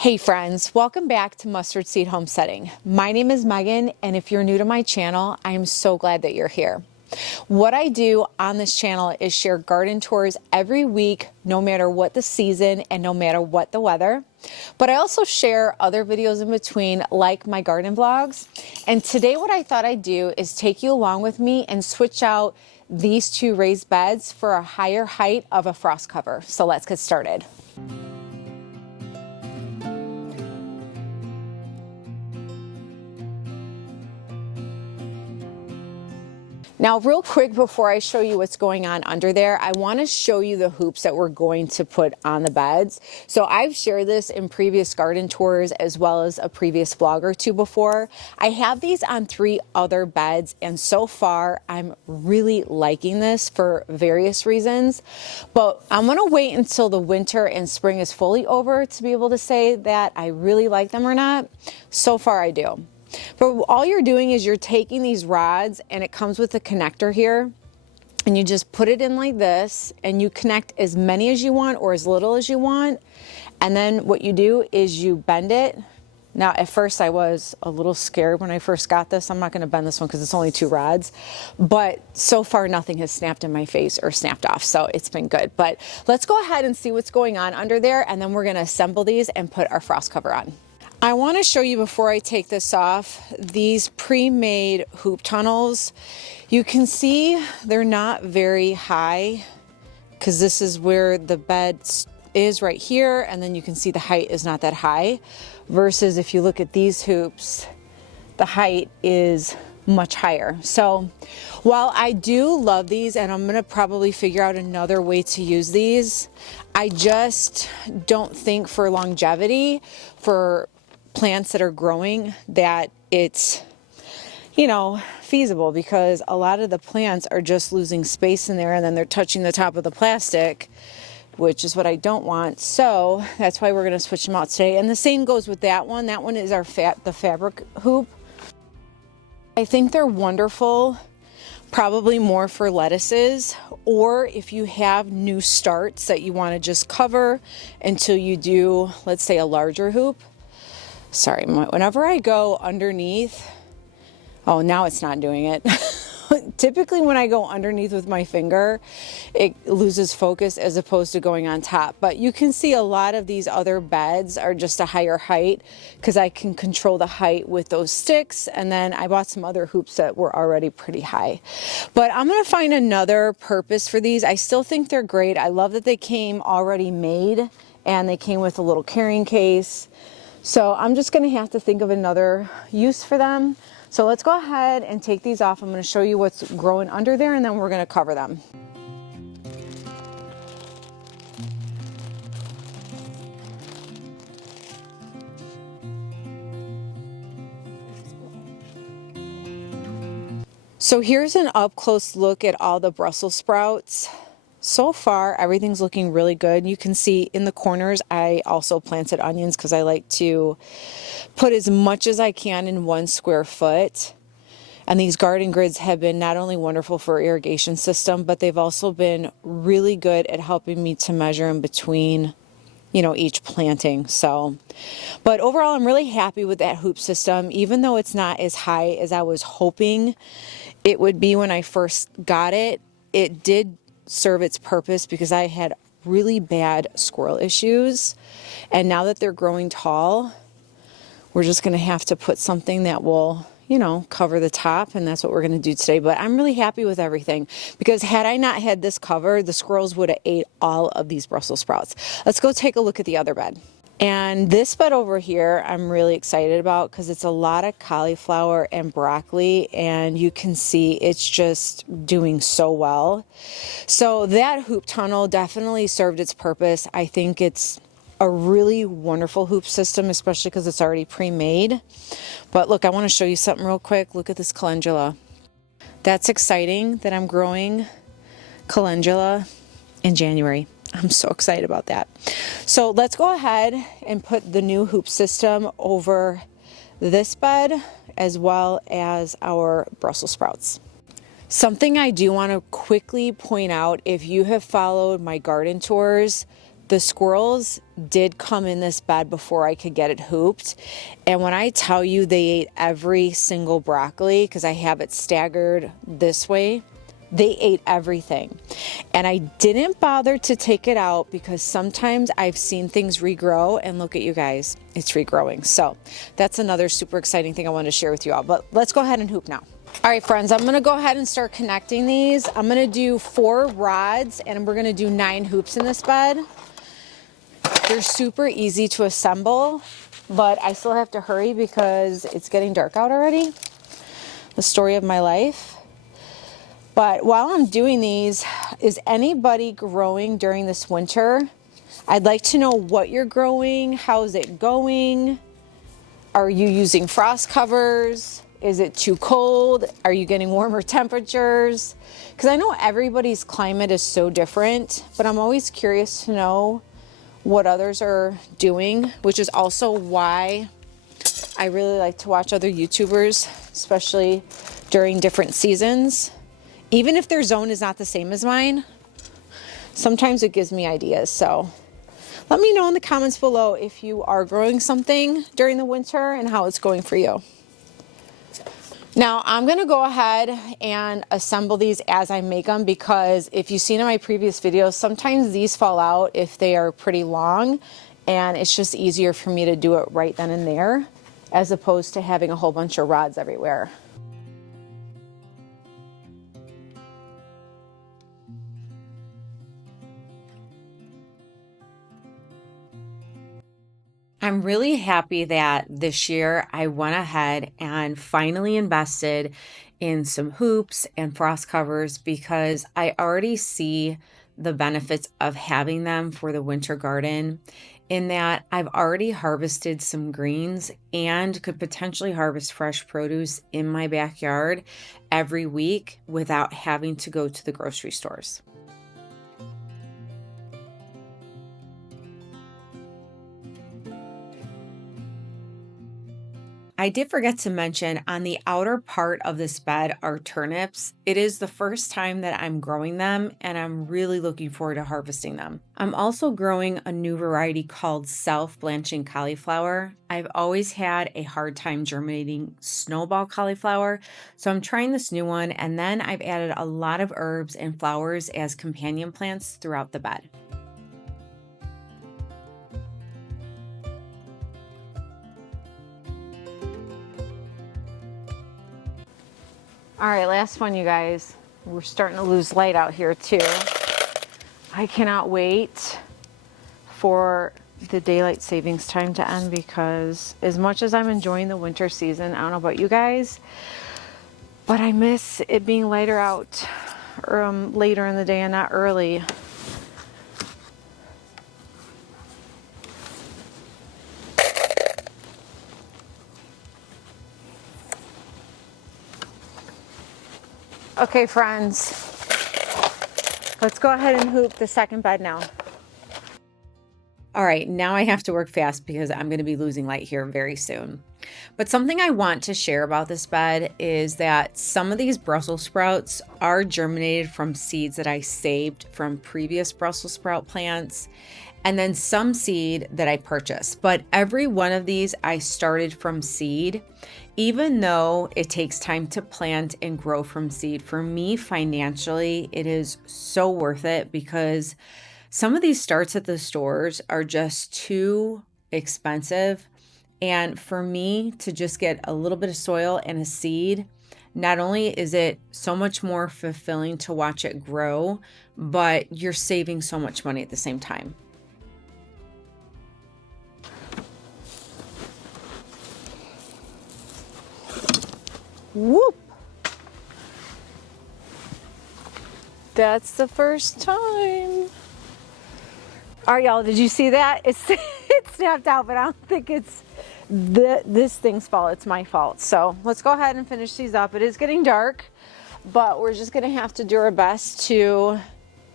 Hey friends, welcome back to Mustard Seed Homesteading. My name is Megan, and if you're new to my channel, I am so glad that you're here. What I do on this channel is share garden tours every week, no matter what the season and no matter what the weather. But I also share other videos in between, like my garden vlogs. And today what I thought I'd do is take you along with me and switch out these two raised beds for a higher height of a frost cover. So let's get started. Now, real quick before I show you what's going on under there, I want to show you the hoops that we're going to put on the beds. So I've shared this in previous garden tours as well as a previous vlog or two before. I have these on 3 other beds, and so far I'm really liking this for various reasons. But I'm going to wait until the winter and spring is fully over to be able to say that I really like them or not. So far I do. But all you're doing is you're taking these rods, and it comes with a connector here, and you just put it in like this, and you connect as many as you want or as little as you want. And then what you do is you bend it. Now, at first I was a little scared when I first got this. I'm not going to bend this one because it's only 2 rods, but so far nothing has snapped in my face or snapped off, so it's been good. But let's go ahead and see what's going on under there, and then we're going to assemble these and put our frost cover on. I want to show you before I take this off these pre-made hoop tunnels. You can see they're not very high because this is where the bed is right here, and then you can see the height is not that high, versus if you look at these hoops, the height is much higher. So while I do love these, and I'm gonna probably figure out another way to use these, I just don't think for longevity for plants that are growing that it's, you know, feasible, because a lot of the plants are just losing space in there, and then they're touching the top of the plastic, which is what I don't want. So that's why we're going to switch them out today. And the same goes with that one. That one is our the fabric hoop. I think they're wonderful, probably more for lettuces, or if you have new starts that you want to just cover until you do, let's say, a larger hoop. Sorry, whenever I go underneath, oh, now it's not doing it. Typically when I go underneath with my finger, it loses focus as opposed to going on top. But you can see a lot of these other beds are just a higher height because I can control the height with those sticks. And then I bought some other hoops that were already pretty high. But I'm going to find another purpose for these. I still think they're great. I love that they came already made, and they came with a little carrying case. So I'm just going to have to think of another use for them. So let's go ahead and take these off. I'm going to show you what's growing under there, and then we're going to cover them. So here's an up close look at all the Brussels sprouts. So far, everything's looking really good. You can see in the corners, I also planted onions because I like to put as much as I can in 1 square foot. And these garden grids have been not only wonderful for irrigation system, but they've also been really good at helping me to measure in between, you know, each planting. So, but overall, I'm really happy with that hoop system, even though it's not as high as I was hoping it would be when I first got it. It did serve its purpose because I had really bad squirrel issues, and now that they're growing tall, we're just going to have to put something that will, you know, cover the top, and that's what we're going to do today. But I'm really happy with everything, because had I not had this cover, the squirrels would have ate all of these Brussels sprouts. Let's go take a look at the other bed. And this bed over here, I'm really excited about because it's a lot of cauliflower and broccoli, and you can see it's just doing so well. So that hoop tunnel definitely served its purpose. I think it's a really wonderful hoop system, especially because it's already pre-made. But look, I want to show you something real quick. Look at this calendula. That's exciting that I'm growing calendula in January. I'm so excited about that. So let's go ahead and put the new hoop system over this bed as well as our Brussels sprouts. Something I do want to quickly point out, if you have followed my garden tours, the squirrels did come in this bed before I could get it hooped. And when I tell you they ate every single broccoli, because I have it staggered this way, they ate everything. And I didn't bother to take it out because sometimes I've seen things regrow, and look at you guys, it's regrowing. So that's another super exciting thing I want to share with you all. But let's go ahead and hoop now. All right, friends, I'm gonna go ahead and start connecting these. I'm gonna do 4 rods and we're gonna do 9 hoops in this bed. They're super easy to assemble, but I still have to hurry because it's getting dark out already. The story of my life. But while I'm doing these, is anybody growing during this winter? I'd like to know what you're growing. How's it going? Are you using frost covers? Is it too cold? Are you getting warmer temperatures? Because I know everybody's climate is so different, but I'm always curious to know what others are doing, which is also why I really like to watch other YouTubers, especially during different seasons. Even if their zone is not the same as mine, sometimes it gives me ideas. So let me know in the comments below if you are growing something during the winter and how it's going for you. Now I'm gonna go ahead and assemble these as I make them, because if you've seen in my previous videos, sometimes these fall out if they are pretty long, and it's just easier for me to do it right then and there as opposed to having a whole bunch of rods everywhere. I'm really happy that this year I went ahead and finally invested in some hoops and frost covers, because I already see the benefits of having them for the winter garden, in that I've already harvested some greens and could potentially harvest fresh produce in my backyard every week without having to go to the grocery stores. I did forget to mention, on the outer part of this bed are turnips. It is the first time that I'm growing them, and I'm really looking forward to harvesting them. I'm also growing a new variety called self-blanching cauliflower. I've always had a hard time germinating snowball cauliflower, so I'm trying this new one, and then I've added a lot of herbs and flowers as companion plants throughout the bed. All right, last one, you guys. We're starting to lose light out here too. I cannot wait for the daylight savings time to end, because as much as I'm enjoying the winter season, I don't know about you guys, but I miss it being lighter out, or later in the day and not early. Okay, friends, let's go ahead and hoop the second bed now. All right, now I have to work fast because I'm going to be losing light here very soon. But something I want to share about this bed is that some of these Brussels sprouts are germinated from seeds that I saved from previous Brussels sprout plants, and then some seed that I purchased. But every one of these I started from seed. Even though it takes time to plant and grow from seed, for me financially, it is so worth it, because some of these starts at the stores are just too expensive. And for me to just get a little bit of soil and a seed, not only is it so much more fulfilling to watch it grow, but you're saving so much money at the same time. Whoop! That's the first time. All right, y'all, did you see that? It snapped out, but I don't think it's this thing's fault. It's my fault. So let's go ahead and finish these up. It is getting dark, but we're just gonna have to do our best to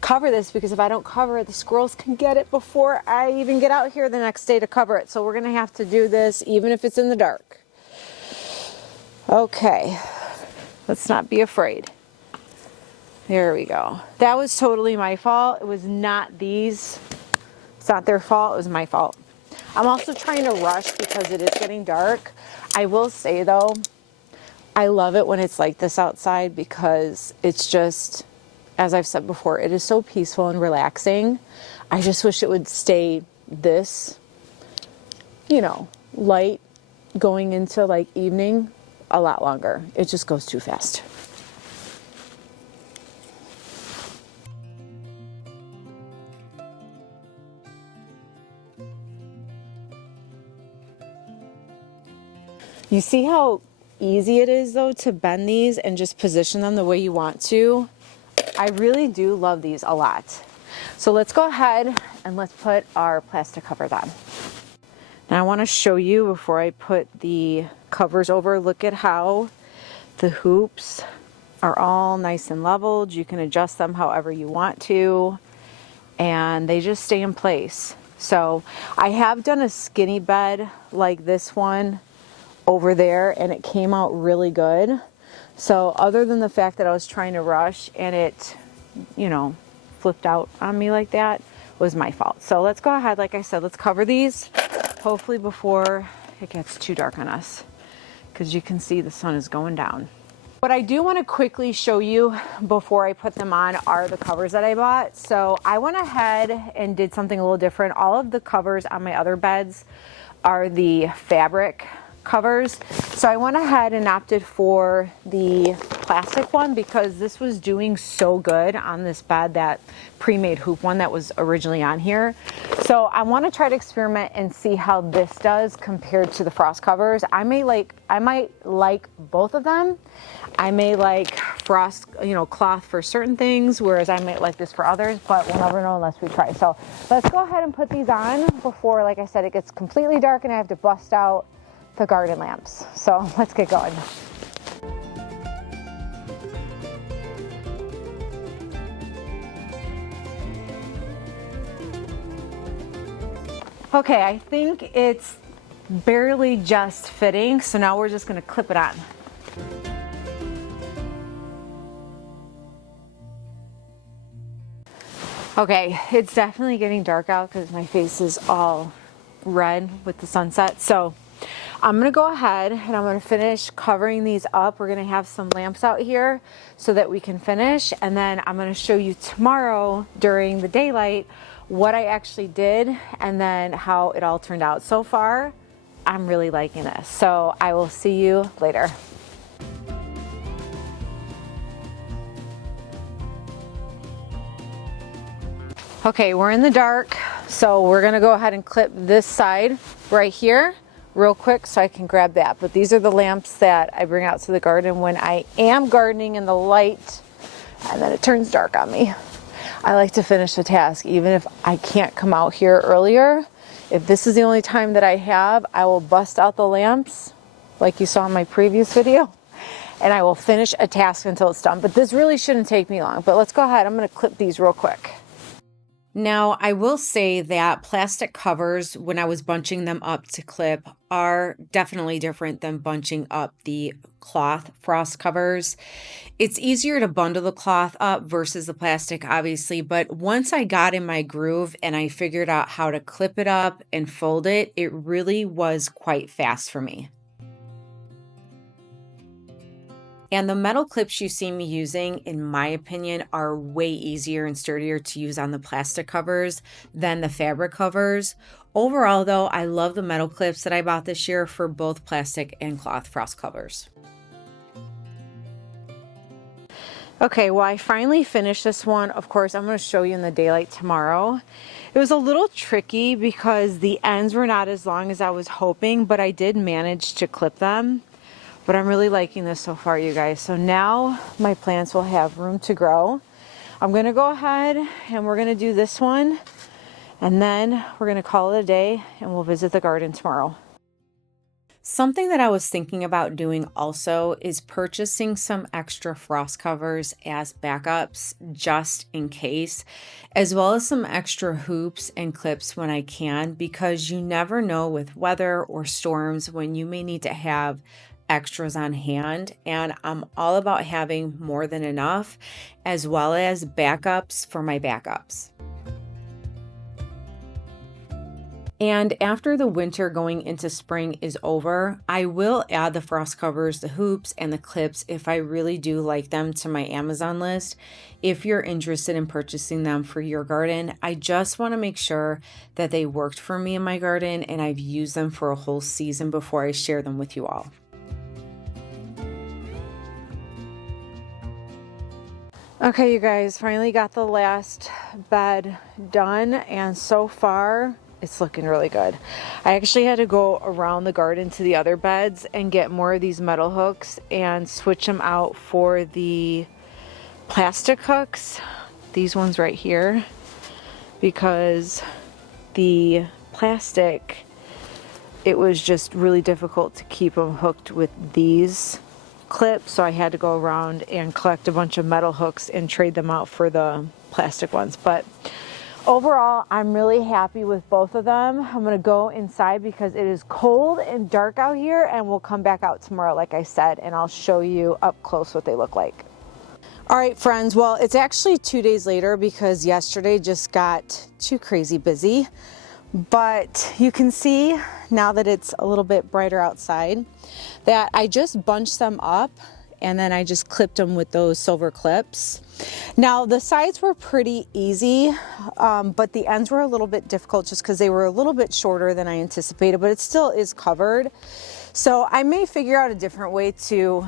cover this, because if I don't cover it, the squirrels can get it before I even get out here the next day to cover it. So we're gonna have to do this even if it's in the dark. Okay, let's not be afraid. There we go. That was totally my fault. It was not these It's not their fault, it was my fault. I'm also trying to rush because it is getting dark. I will say though, I love it when it's like this outside because it's just, as I've said before, it is so peaceful and relaxing. I just wish it would stay this, you know, light going into like evening a lot longer. It just goes too fast. You see how easy it is though to bend these and just position them the way you want to? I really do love these a lot. So let's go ahead and let's put our plastic covers on. Now I want to show you before I put the covers over, look at how the hoops are all nice and leveled. You can adjust them however you want to, and they just stay in place. So I have done a skinny bed like this one over there, and it came out really good. So other than the fact that I was trying to rush and it, you know, flipped out on me like that, was my fault. So let's go ahead, like I said, let's cover these, hopefully before it gets too dark on us, because you can see the sun is going down. What I do want to quickly show you before I put them on are the covers that I bought. So I went ahead and did something a little different. All of the covers on my other beds are the fabric covers. So I went ahead and opted for the plastic one because this was doing so good on this bed, that pre-made hoop one that was originally on here. So I want to try to experiment and see how this does compared to the frost covers. I might like both of them. I may like frost, you know, cloth for certain things, whereas I might like this for others, but we'll never know unless we try. So let's go ahead and put these on before, like I said, it gets completely dark and I have to bust out the garden lamps. So let's get going. Okay, I think it's barely just fitting, so now we're just going to clip it on. Okay, it's definitely getting dark out because my face is all red with the sunset. So I'm gonna go ahead and I'm gonna finish covering these up. We're gonna have some lamps out here so that we can finish, and then I'm gonna show you tomorrow during the daylight what I actually did and then how it all turned out. So far, I'm really liking this. So I will see you later. Okay, we're in the dark, so we're gonna go ahead and clip this side right here real quick so I can grab that. But these are the lamps that I bring out to the garden when I am gardening in the light and then it turns dark on me. I like to finish a task even if I can't come out here earlier. If this is the only time that I have, I will bust out the lamps like you saw in my previous video, and I will finish a task until it's done. But this really shouldn't take me long. But let's go ahead. I'm gonna clip these real quick. Now, I will say that plastic covers, when I was bunching them up to clip, are definitely different than bunching up the cloth frost covers. It's easier to bundle the cloth up versus the plastic, obviously, but once I got in my groove and I figured out how to clip it up and fold it, it really was quite fast for me. And the metal clips you see me using, in my opinion, are way easier and sturdier to use on the plastic covers than the fabric covers. Overall, though, I love the metal clips that I bought this year for both plastic and cloth frost covers. Okay, well, I finally finished this one. Of course, I'm going to show you in the daylight tomorrow. It was a little tricky because the ends were not as long as I was hoping, but I did manage to clip them. But I'm really liking this so far, you guys. So now my plants will have room to grow. I'm gonna go ahead and we're gonna do this one, and then we're gonna call it a day and we'll visit the garden tomorrow. Something that I was thinking about doing also is purchasing some extra frost covers as backups just in case, as well as some extra hoops and clips when I can, because you never know with weather or storms when you may need to have extras on hand, and I'm all about having more than enough, as well as backups for my backups. And after the winter going into spring is over, I will add the frost covers, the hoops, and the clips if I really do like them to my Amazon list. If you're interested in purchasing them for your garden, I just want to make sure that they worked for me in my garden and I've used them for a whole season before I share them with you all. Okay, you guys, finally got the last bed done, and so far it's looking really good. I actually had to go around the garden to the other beds and get more of these metal hooks and switch them out for the plastic hooks, these ones right here, because the plastic, it was just really difficult to keep them hooked with these clips, so I had to go around and collect a bunch of metal hooks and trade them out for the plastic ones. But overall, I'm really happy with both of them. I'm gonna go inside because it is cold and dark out here, and we'll come back out tomorrow, like I said, and I'll show you up close what they look like. All right, friends, well, it's actually 2 days later because yesterday just got too crazy busy. But you can see now that it's a little bit brighter outside that I just bunched them up and then I just clipped them with those silver clips. Now the sides were pretty easy, but the ends were a little bit difficult just because they were a little bit shorter than I anticipated, but it still is covered. So I may figure out a different way to,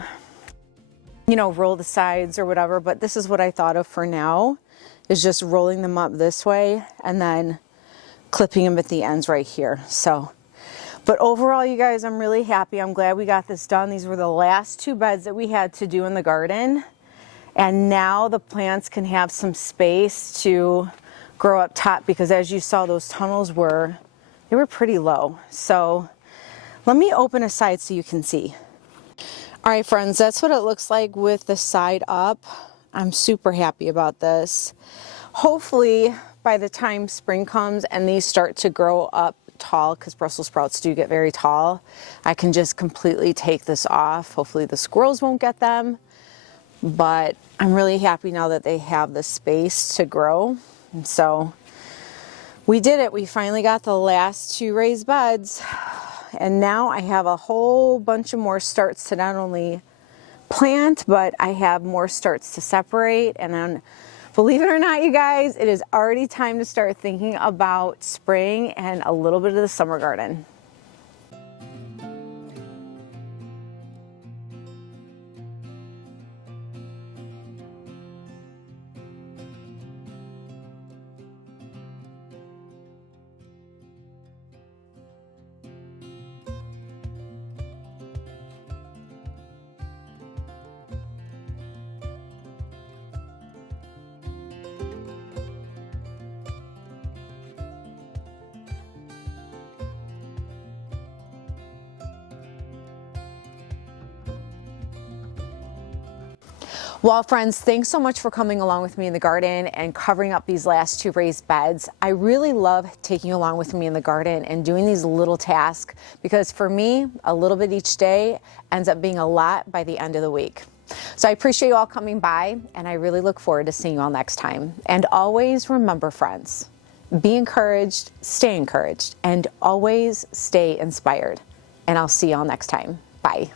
you know, roll the sides or whatever, but this is what I thought of for now, is just rolling them up this way and then clipping them at the ends right here. So, but overall, you guys, I'm really happy. I'm glad we got this done. These were the last 2 beds that we had to do in the garden. And now the plants can have some space to grow up top because as you saw, those tunnels were pretty low. So let me open a side so you can see. All right, friends, that's what it looks like with the side up. I'm super happy about this. Hopefully, by the time spring comes and these start to grow up tall, because Brussels sprouts do get very tall, I can just completely take this off. Hopefully the squirrels won't get them, but I'm really happy now that they have the space to grow. And so we did it. We finally got the last 2 raised beds, and now I have a whole bunch of more starts to not only plant, but I have more starts to separate. And then, believe it or not, you guys, it is already time to start thinking about spring and a little bit of the summer garden. Well, friends, thanks so much for coming along with me in the garden and covering up these last 2 raised beds. I really love taking you along with me in the garden and doing these little tasks because for me, a little bit each day ends up being a lot by the end of the week. So I appreciate you all coming by, and I really look forward to seeing you all next time. And always remember, friends, be encouraged, and always stay inspired. And I'll see you all next time. Bye.